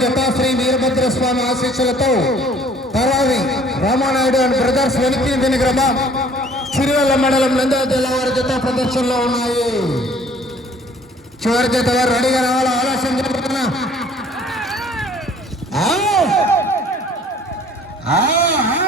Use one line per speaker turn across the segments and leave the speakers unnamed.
శ్రీ వీరభద్ర స్వామి ఆశీస్సులతో తరావి Ramanaidu and brothers వెనక్కి దీని గ్రామం సిరివెల్ల మండలం నంద్యాల జిల్లా వారి జత ప్రదర్శనలో ఉన్నాయి. చివరి జత వారు రెడీగా రావాలా? ఆలస్యం చెప్తున్నా ఆ! ఆ! ఆ!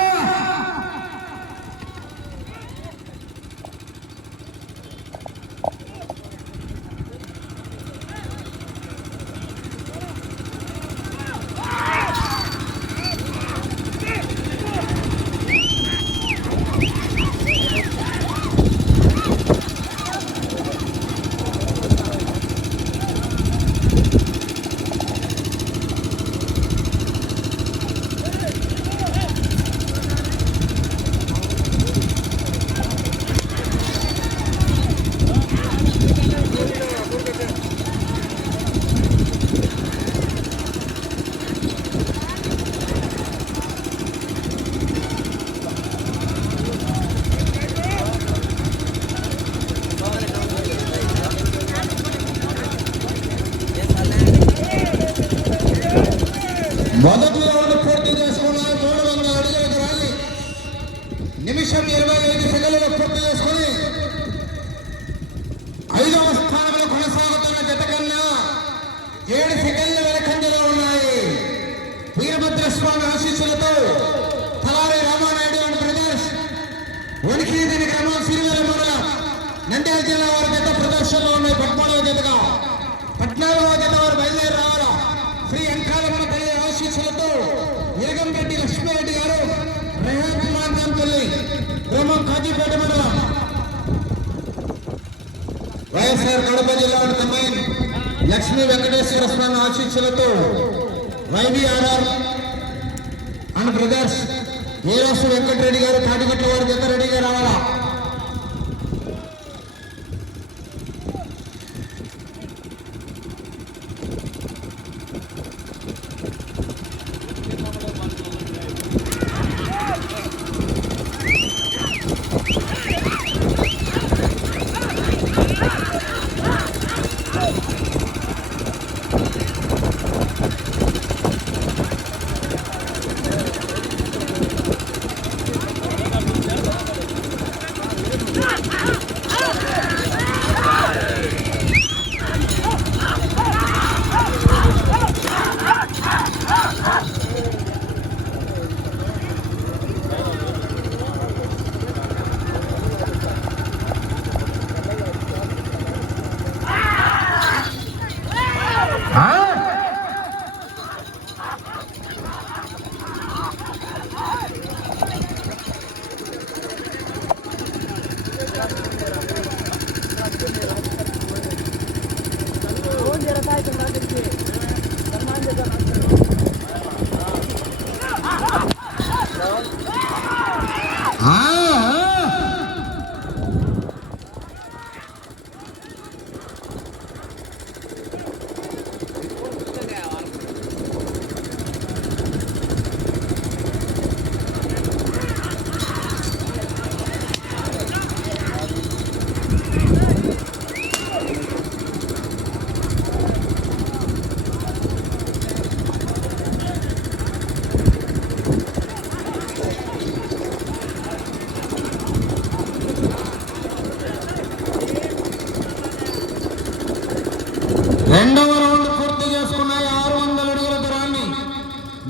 మొదటి రౌండ్ పూర్తి చేసుకున్నాయి మూడు వందల అడుగుల దూరాన్ని నిమిషం ఇరవై ఐదు సెకండ్లు పూర్తి చేసుకుని ఐదవ స్థానంలో కొనసాగుతున్న జత కన్నా ఏడు సెకండ్ల వెనకంజలో ఉన్నాయి వీరభద్ర స్వామి ఆశీస్సులతో తలారి రామానాయుడు అండ్ బ్రదర్స్ ఉనికి దీని క్రమం సిరివెల మండలం నంద్యాల జిల్లా వారి జత ప్రదర్శనలో ఉన్నాయి పద్నాలుగవ జతగా పద్నాలుగవ జత వారు బయలుదేరి రావాలా శ్రీ అంకాలమ్మ తల్లి ఆశీస్సులతో ఇరగంరెడ్డి లక్ష్మీరెడ్డి గారు రెహాన్ కుమార్ తల్లి గ్రామం కాజీపేట మండలం వైఎస్ఆర్ కడప జిల్లా combine Lakshmi Venkateswara ఆకాంక్షలతో YBRR YVRR and brothers Erasu Venkatareddy గారు తాటిగట్ల వారి జత గారు రావాలా?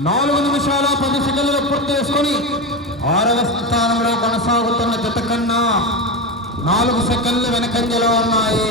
నాలుగు నిమిషాల పది సెకండ్లు పూర్తి చేసుకుని ఆరవ స్థానంలో కొనసాగుతున్న జత కన్నా నాలుగు సెకండ్లు వెనకంజలో ఉన్నాయి.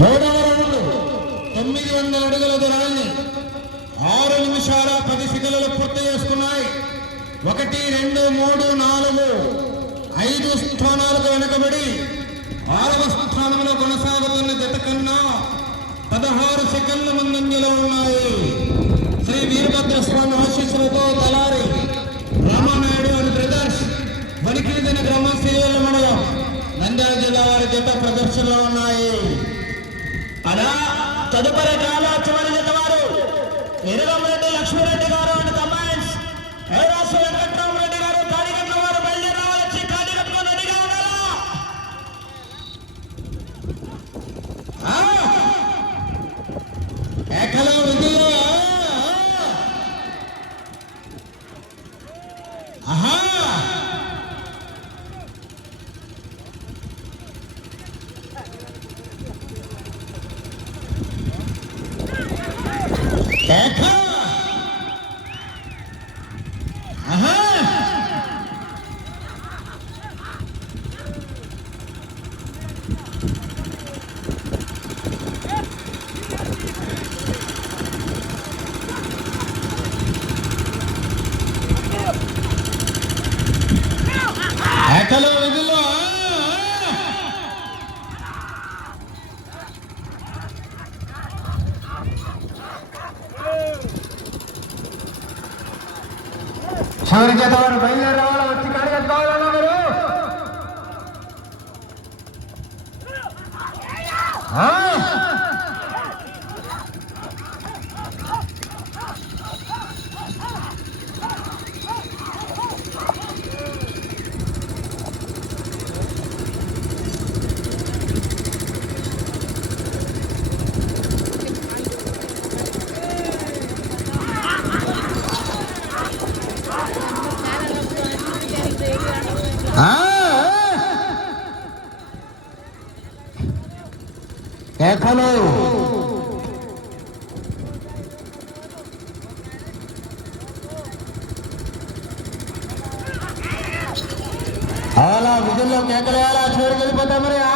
మూడవ రౌండ్ తొమ్మిది వందల అడుగుల దూరాన్ని ఆరు నిమిషాల పది సెకండ్లు పూర్తి చేసుకున్నాయి. ఒకటి రెండు మూడు నాలుగు ఐదు స్థానాలకు వెనుకబడి ఆరవ స్థానంలో కొనసాగుతున్న జత కన్నా పదహారు సెకండ్ల ముందంజలో ఉన్నాయి. శ్రీ వీరభద్ర స్వామి ఆశీస్సులతో తలారి రామానాయుడు అండ్ బ్రదర్స్ వనికిదిన గ్రామ శ్రీవేల మండలం నంద్యాల జిల్లా వారి జత ప్రదర్శనలో ఉన్నాయి.
అలా తదుపరి కాల చివరి జత వారు వీరరామరెడ్డి లక్ష్మీరెడ్డి గారు అండ్ కమాండ్స్
ఏకలో విధిలో చివరి చేత వారు బయలుదేరి రావాలా వచ్చి కడగట్టుకోవాలన్నా మీరు ఆ? ఆ? కేకలు అలా విధుల్లో కేకలేయాలా చివరికి వెళ్ళిపోతా మరి ఆ?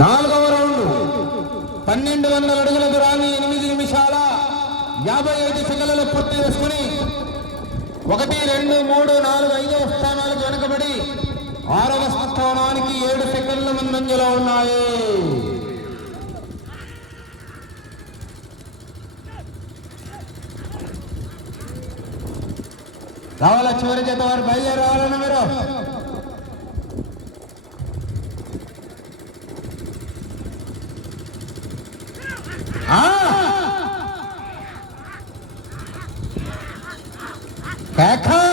నాలుగవ రౌండ్ పన్నెండు వందల అడుగుల దూరాన్ని ఎనిమిది నిమిషాల యాభై ఐదు సెకండ్లలో పూర్తి చేసుకుని ఒకటి రెండు మూడు నాలుగు ఐదవ స్థానాలకు వెనుకబడి ఆరవ స్థానానికి ఏడు సెకండ్ల ముందంజలో ఉన్నాయి. రావాలా చివరి చేత వారు బయలుదేరాలన్న మీరు? 啊，摆开。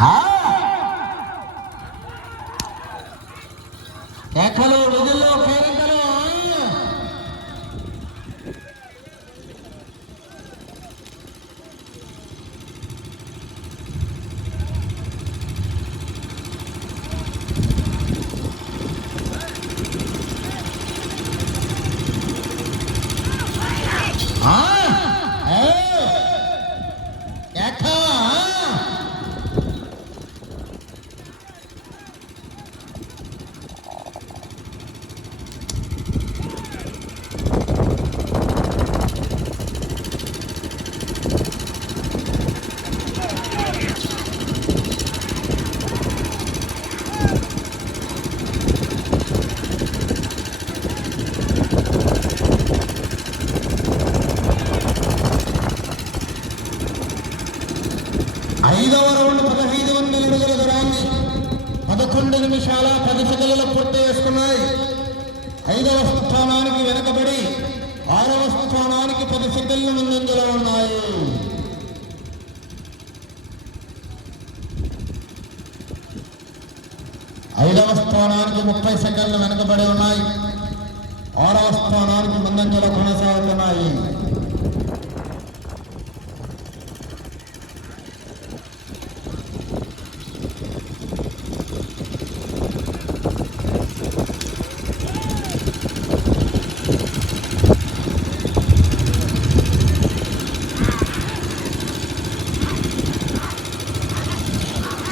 হ্যাঁ పది ముందంజలో ఉన్నాయి. ఐదవ స్థానానికి ముప్పై సెకండ్లు వెనకబడి ఉన్నాయి. ఆరవ స్థానానికి ముందంజలో కొనసాగుతున్నాయి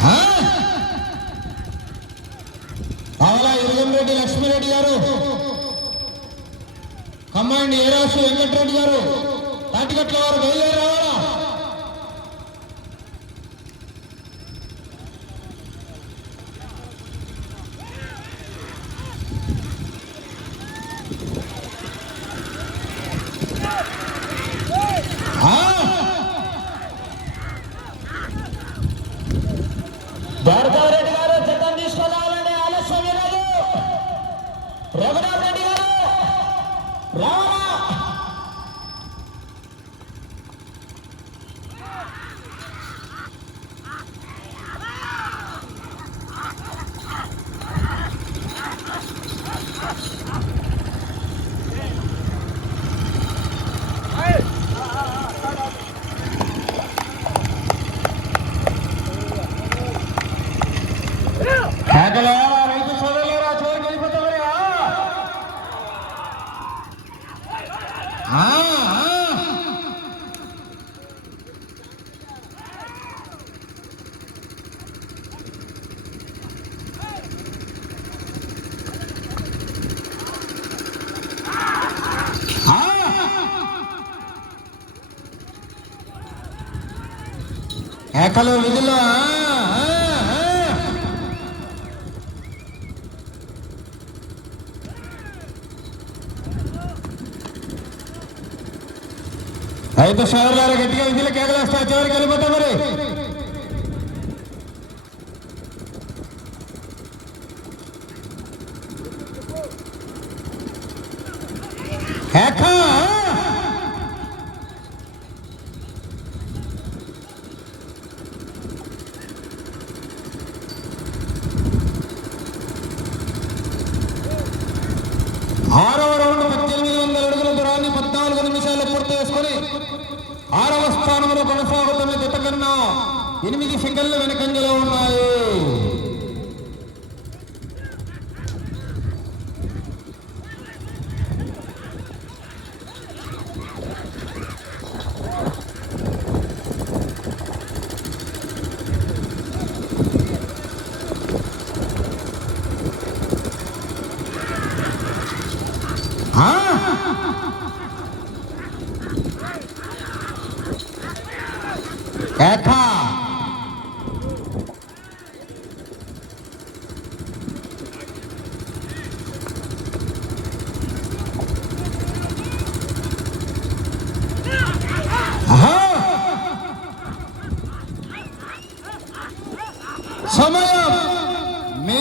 ఆ? కావాలా ఇరుగంరెడ్డి లక్ష్మీరెడ్డి గారు కమాండ్ వెంకటరెడ్డి గారు. తాటిగట్ల వారు బయలుదేరారు. కేకలు విధులు ఆ, ఆ, ఆ. అయితే సోదరులారా గట్టిగా విధులు కేకలేస్తా చివరికి వెళ్ళిపోతా మరి. కేక ఆరవ రౌండ్ పద్దెనిమిది వందల అడుగుల దూరాన్ని పద్నాలుగు నిమిషాలు పూర్తి చేసుకొని ఆరవ స్థానంలో కొనసాగుతున్న జత కన్నా ఎనిమిది సెకండ్లు వెనకంజలో ఉన్నాయి.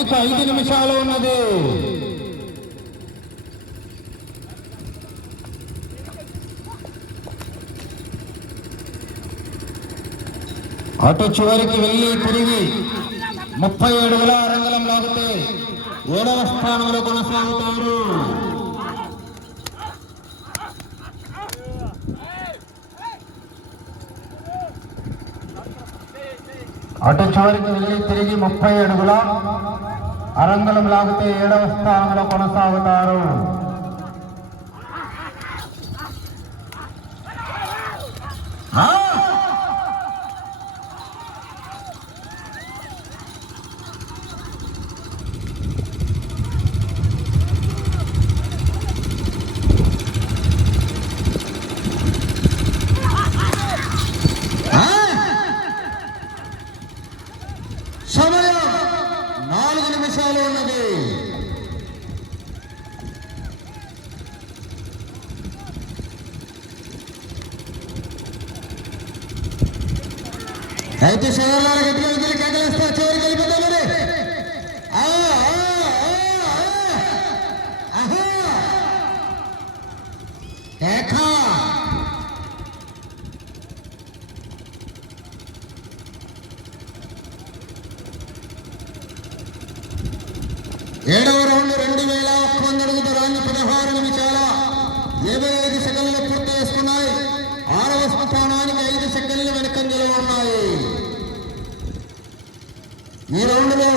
మీకు ఐదు నిమిషాలు ఉన్నది. అటు చివరికి వెళ్ళి తిరిగి ముప్పై అడుగుల రంగలం లాగితే ఏడవ స్థానంలో కొనసాగుతారు. అటు చివరికి వెళ్ళి తిరిగి ముప్పై అడుగుల అరంగలం లాగితే ఏడవ స్థానంలో కొనసాగుతారు. అయితే శరీరాలు గట్టిగా వదిలి కేకలేస్తా చివరికి వెళ్ళిపోతా మరి. ఏఖా ఏడవ రౌండ్ రెండు వేల ఒక్క వంద అడుగుతో రాని పదహారు నిమిషాల ఇరవై ఐదు సెకండ్లు పూర్తి చేసుకున్నాయి. ఆరవ స్థానానికి ఐదు సెకండ్లు వెనకంజలో ఉన్నాయి. ఈ రౌండ్లో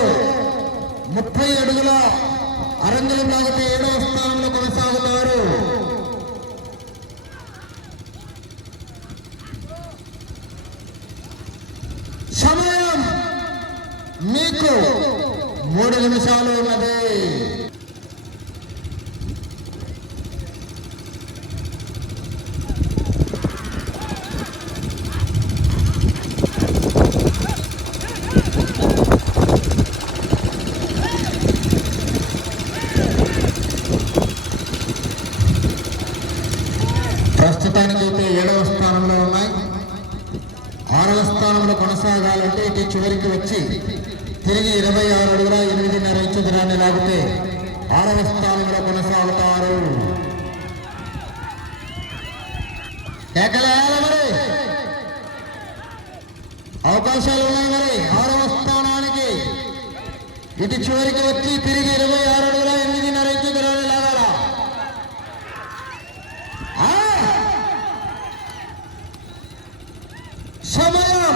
ముప్పై అడుగుల అరంజలం లాగితే ఏడవ స్థానంలో కొనసాగుతారు. సమయం మీకు మూడు నిమిషాలు ఉన్నది ప్రస్తుతానికి అయితే ఏడవ స్థానంలో ఉన్నాయి ఆరవ స్థానంలో కొనసాగాలంటే చివరికి వచ్చి తిరిగి ఇరవై ఆరు అడుగుల ఎనిమిదిన్నర ఇంచు దూరాన్ని లాగితే ఆరవ స్థానంలో కొనసాగుతారు. అవకాశాలు ఉన్నాయి మరి. ఆరవ స్థానానికి ఇటు చివరికి వచ్చి తిరిగి ఇరవై ఆరు అడుగుల ఎనిమిదిన్నర ఇంచు దూరాన్ని లాగాల? సమయం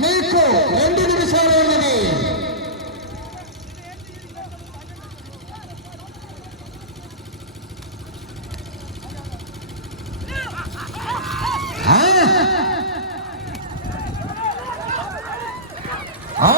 మీకు రెండు నిమిషాలు ఉన్నది ఆ? ఆ?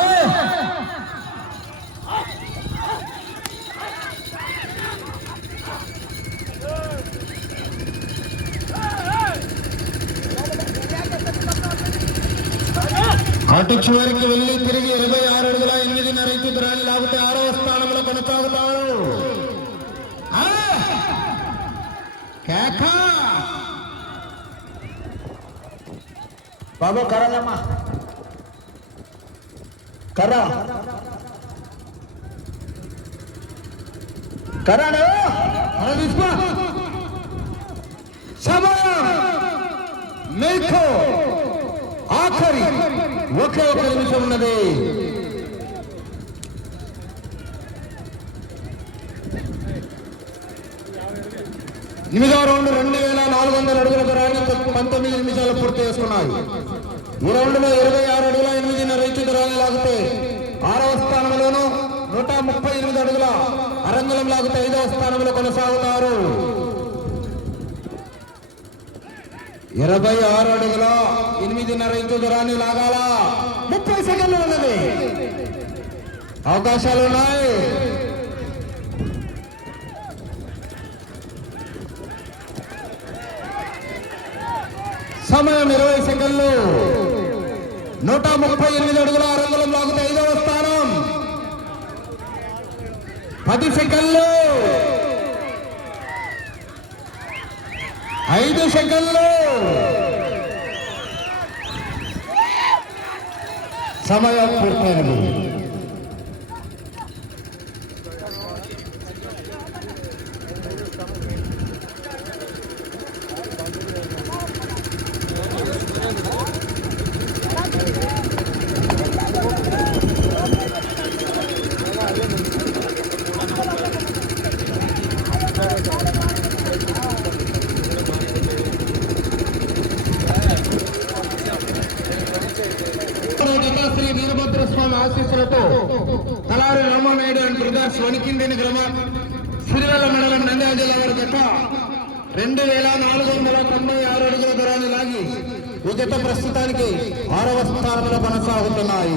అటు చివరికి వెళ్ళి తిరిగి ఇరవై ఆరు అడుగుల ఎనిమిదిన్నర ఇంచు దూరాన్ని లాగితే ఆరవ స్థానంలో కొనసాగుతారు ఆ! కేక
బాబు కర్రలమ్మా కర్ర కర్రాడు
అలా తీసుకో. సమయం. మీకు ఆఖరి ఒకే ఒక నిమిషం ఉన్నది. ఎనిమిదో రౌండ్ రెండు వేల నాలుగు వందల అడుగుల దూరాన్ని పంతొమ్మిది నిమిషాలు పూర్తి చేసుకున్నాయి. ఈ రౌండ్లో ఇరవై ఆరు అడుగుల ఎనిమిదిన్నర ఇంచు దూరాన్ని లాగితే ఆరవ స్థానంలోనూ నూట ముప్పై ఎనిమిది అడుగుల అరంగులం లాగుతూ ఐదవ స్థానంలో కొనసాగుతారు. ఇరవై ఆరు అడుగుల ఎనిమిదిన్నర ఇంచు దూరాన్ని లాగాల. ముప్పై సెకండ్లు ఉన్నది. అవకాశాలు ఉన్నాయి. సమయం ఇరవై సెకండ్లు. నూట ముప్పై ఎనిమిది అడుగుల అరంగులం లాగుతూ ఐదవ పది సెకండ్లు. ఐదు సెకండ్లు. సమయం పూర్తయినది శ్రీ వీరభద్ర స్వామి ఆశీస్సులతో తలారి రామానాయుడు అండ్ బ్రదర్స్ వణికిండిని గ్రామ సిరివెల్ల మండలం నంద్యాల జిల్లా వారి జత రెండు వేల నాలుగు వందల తొంభై ఆరు అడుగుల దూరాన్ని లాగి ఈ జత ప్రస్తుతానికి ఆరవ స్థానంలో కొనసాగుతున్నాయి.